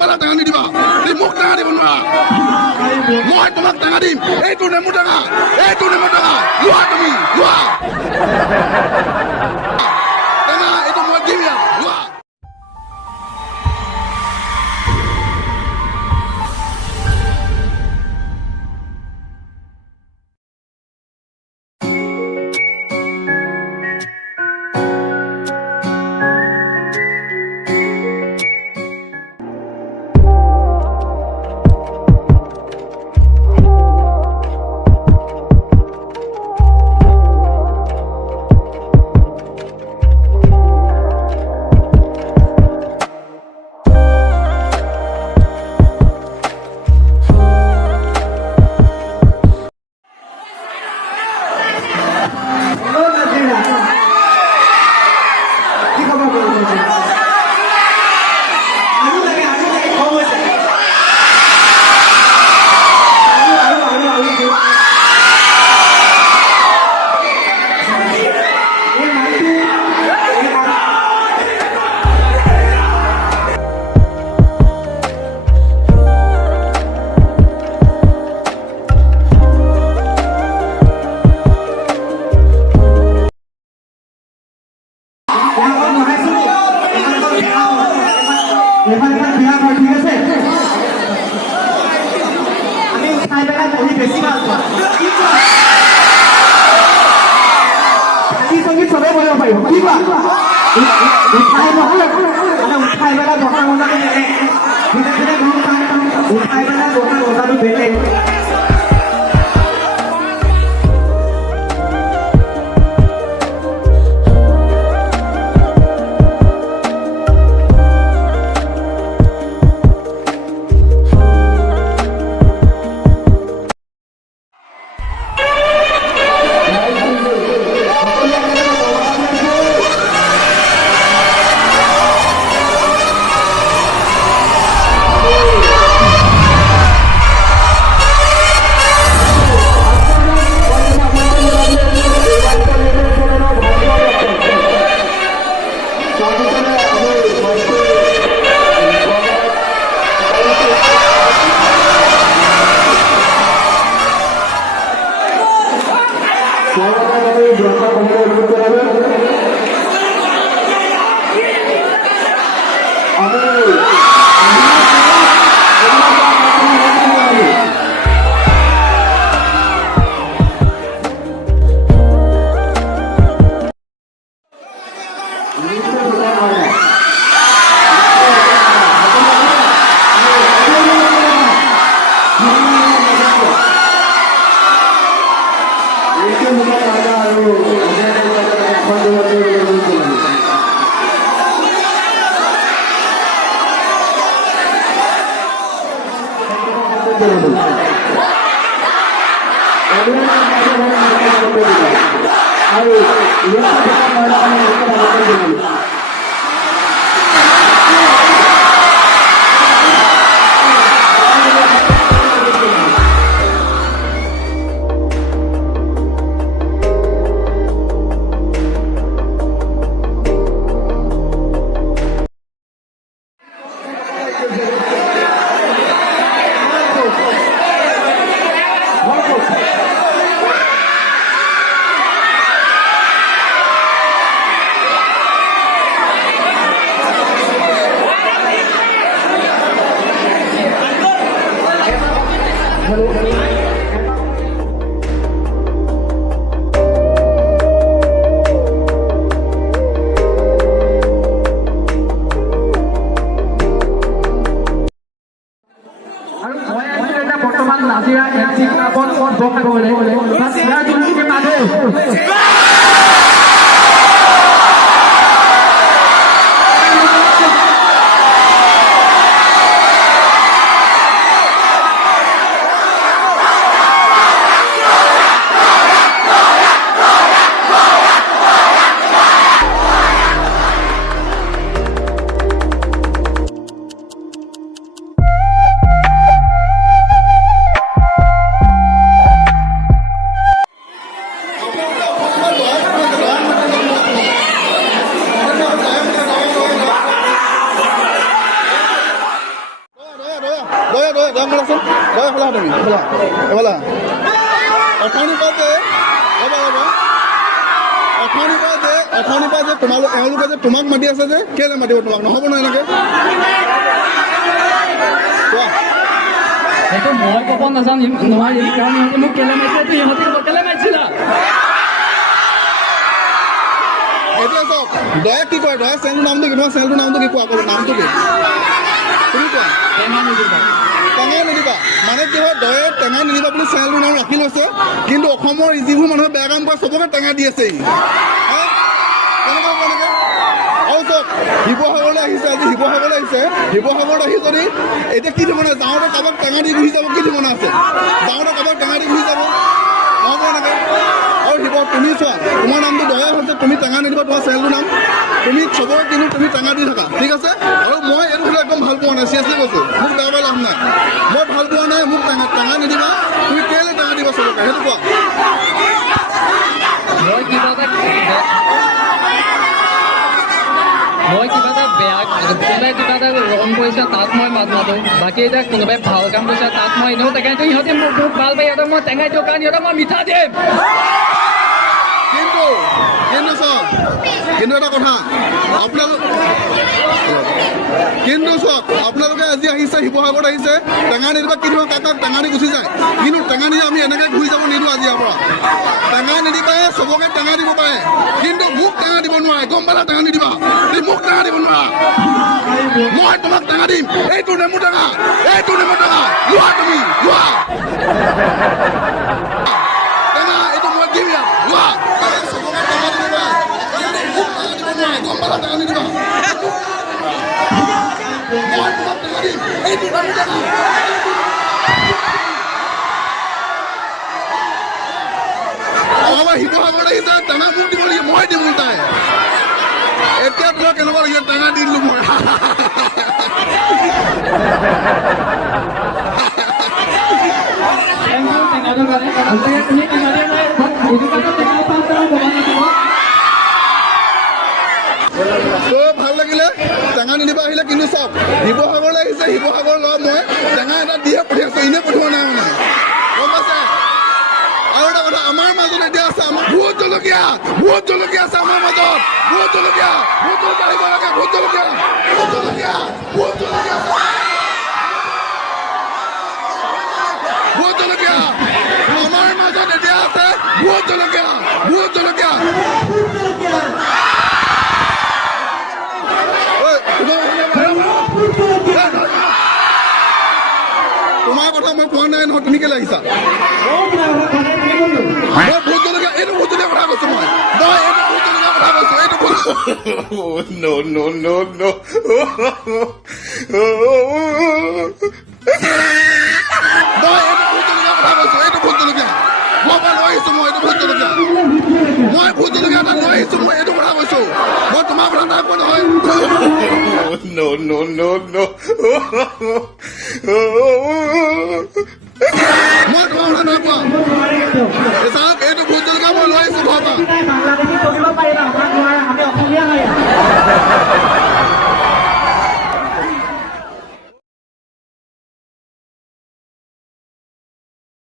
Malah tangan di bawah, di muka di bawah. Luar tomak tangan di, itu nemu tangan, luar demi, luar. Tangan itu muat dia, luar. দয়া মোলাচোন দয়া খোলা তুমি খোলা এবালা অথনি পৰা যে অথনি পৰা যে এওঁলোকে যে তোমাক মাতি আছে যে কেলে মাতিব তোমাক নহ'ব নহয় এনেকে কোৱা সেইটো মই ক'ব নাজানিম নোৱাৰিম কাৰণ ইহঁতে মোক কেলে মাতিছে ইহঁতে মোক কেলে মাতিছিলা এতিয়া চাওক দয়া কি কয় দয়া চেনেলটোৰ নামটো কি তোমাৰ চেনেলটোৰ নামটো কি কোৱা ক'লো নামটো কি তুমি কোৱা টেঙা নিদিবা মানে কি হয় দয়ে টেঙা নিদিবা বুলি চেনেলটোৰ নাম ৰাখি লৈছে কিন্তু অসমৰ যিবোৰ মানুহে বেয়া কাম কৰে চবকে টেঙা দি আছে কেনেকৈ হ'ব এনেকৈ আৰু চাওক শিৱসাগৰলৈ আহিছে আজি শিৱসাগৰলৈ আহিছে শিৱসাগৰত আহি যদি এতিয়া কি ঠিকনা যাওঁতে কাৰোবাক টেঙা দি ঘূৰি যাব কি ঠিকনা আছে যাওঁতে কাৰোবাক টেঙা দি ঘূৰি যাব নহ'ব এনেকৈ আৰু তুমি চোৱা তোমাৰ নামটো দয়া হৈছে তুমি টেঙা নিদিবা তোমাৰ চেনেলটোৰ নাম তুমি চবৰে কিন্তু তুমি টেঙা দি থাকা ঠিক আছে আৰু মই এইটো হ'লে একদম ভাল পোৱা নাই চিৰিয়াছলি কৈছোঁ মোক বেয়া বেয়া লাভ নাই মই ভাল পোৱা নাই মোক টেঙা নিদিবা তুমি কেলৈ টেঙা দিবা চবকে সেইটো কোৱা মই কিবা এটা বেয়া কোনোবাই কিবা এটা ৰং কৰিছে তাত মই মাত মাতোঁ বাকী এতিয়া কোনোবাই ভাল কাম কৰিছে তাত মই এনেও টেঙাই দিওঁ ইহঁতে মোক বহুত ভাল পায় ইহঁতক মই টেঙাই দিওঁ কাৰণ ইহঁতক মই মিঠা দিম কিন্তু চাওক কিন্তু এটা কথা কিন্তু চাওক আপোনালোকে আজি আহিছে শিৱসাগৰত আহিছে টেঙা নিদিবা কিন্তু কাক টেঙা দি গুচি যায় কিন্তু টেঙা নিদি আমি এনেকৈ ঘূৰি যাব নিদিওঁ আজি ইয়াৰ পৰা টেঙা নিদিবাই চবকে টেঙা দিব পাৰে কিন্তু মোক টেঙা দিব নোৱাৰে গম পালা টেঙা নিদিবা মোক টেঙা দিব নোৱাৰা মই তোমাক টেঙা দিম এইটো নেমু টেঙা লোৱা তুমি লোৱা টেঙা এইটো মই দিম ইয়াত লোৱা চবকে টেঙা দিবা গম পালা টেঙা নিদিবা মই তোমাক টেঙা দিম এইটো নেমু টেঙা আমাৰ শিৱসাগৰত আহিছে টেঙা মোক দিব লাগে মই দিম তাই এতিয়া তোমাক কেনেকুৱা লাগে টেঙা দি দিলোঁ মই ভাল লাগিলে টেঙা নিদিবা আহিলে কিন্তু চাওক শিৱসাগৰলৈ আহিছে শিৱসাগৰ ল'ৰা মই টেঙা এটা দিয়ে পঠিয়াইছোঁ এনেই পঠিওৱা নাই মানে গম পাইছে আৰু এটা কথা আমাৰ মাজত এতিয়া আছে আমাৰ ভোট জলকীয়া আছে আমাৰ মাজত ভোট জলকীয়া আহিব লাগে ভোট জলকীয়া আমাৰ মাজত এতিয়া আছে ভোট জলকীয়া তোমাৰ কথা মই কোৱা নাই নহয় তুমি কেলৈ আহিছা ভোট জলকীয়া এইটো ভোট জলকীয়া কথা কৈছো মই এইটো ভোট জলকীয়া কথা কৈছো এইটো ভোট ভোট জলকীয়া মই লৈ আহিছো মই এইটো ভোট জলকীয়া ভোট জলকীয়া এটা লৈ আহিছো মই এইটো কথা কৈছো মই তোমাৰ কথা নাই কোৱা নহয় মই তোমাৰ কথা নাই কোৱা এইটো ভোট জলকীয়া মই লৈ আহিছো ঘৰৰ পৰা